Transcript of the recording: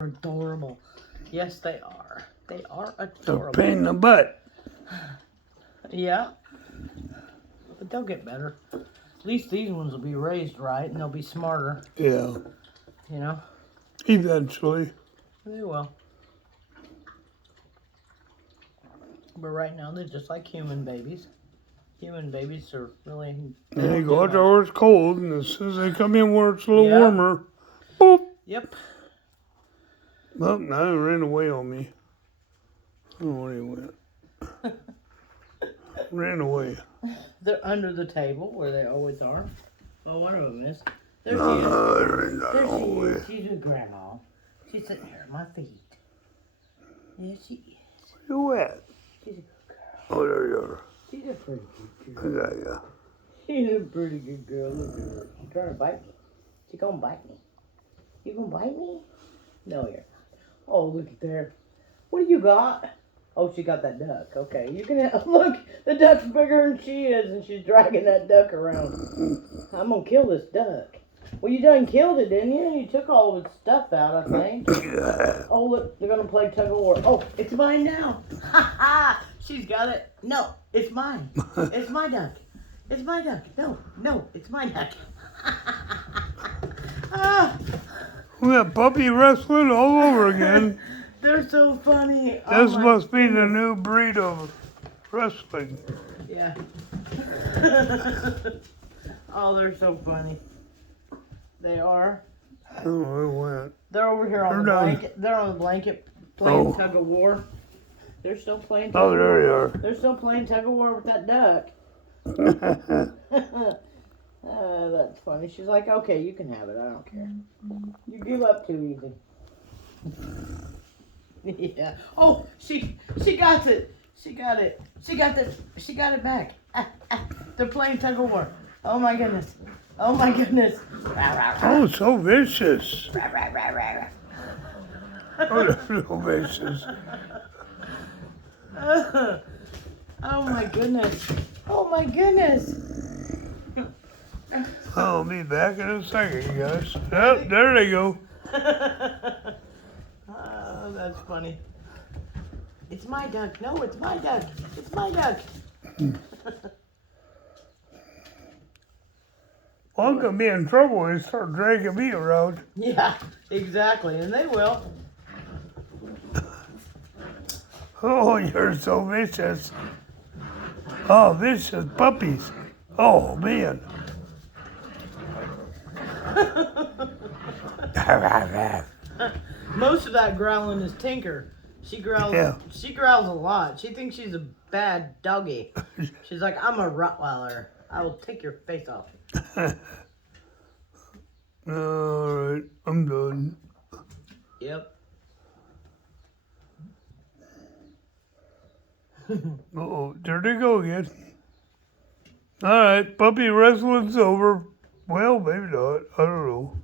Adorable. Yes, they are. They are They're adorable. pain in the butt. Yeah. But they'll get better. At least these ones will be raised right and they'll be smarter. Yeah. You know? Eventually. They will. But right now they're just like human babies. Human babies are really... They go out there where it's cold, and as soon as they come in where it's a little Yeah. warmer, boop. Yep. Oh, now it ran away on me. Oh, where he went. Ran away. They're under the table where they always are. Well, one of them is. There she is. There There she away. is. She's with Grandma. She's sitting here at my feet. Yeah, she is. You at? She's a good girl. Oh, there you are. She's a pretty good I girl. got ya. She's a pretty good girl. Look at her. She's trying to bite me. She's gonna bite me. You gonna bite me? No, you're not. Oh, look at there. What do you got? Oh, she got that duck. Okay, you can have, look. The duck's bigger than she is, and she's dragging that duck around. I'm gonna kill this duck. Well, you done killed it, didn't you? You took all of its stuff out, I think. Yeah. Oh, look, they're gonna play tug of war. Oh, it's mine now. Ha ha! She's got it. No, it's mine. It's my duck. It's my duck. No, it's my duck. Ah, We got puppy wrestling all over again. they're so funny. Oh, This my must be the goodness. new breed of wrestling. Yeah. Oh, they're so funny. They are. Oh, it went. They're over here on the They're done. blanket. They're on the blanket playing Oh. tug of war. They're still playing tug Oh, of war. there you are. They're still playing tug of war with that duck. That's funny. She's like, okay, you can have it. I don't care. You give up too easy. Yeah. Oh, she got it. She got it. She got it back. They're playing tug of war. Oh my goodness. Oh my goodness. Oh, so vicious. Rah, rah, rah, rah, rah. Oh, they're so vicious. Oh my goodness. Oh my goodness. I'll be back in a second, you guys. Yep, there they go. Oh, that's funny. It's my duck. No, it's my duck. It's my duck. Well, I'm gonna be in trouble when they start dragging me around. Yeah, exactly. And they will. Oh, you're so vicious. Oh, vicious puppies. Oh, man. Most of that growling is Tinker. She growls. Yeah. She growls a lot. She thinks she's a bad doggy. She's like, I'm a Rottweiler. I will take your face off. All right, I'm done. Yep. Uh-oh, there they go again. All right, puppy wrestling's over. Well, maybe not. I don't know.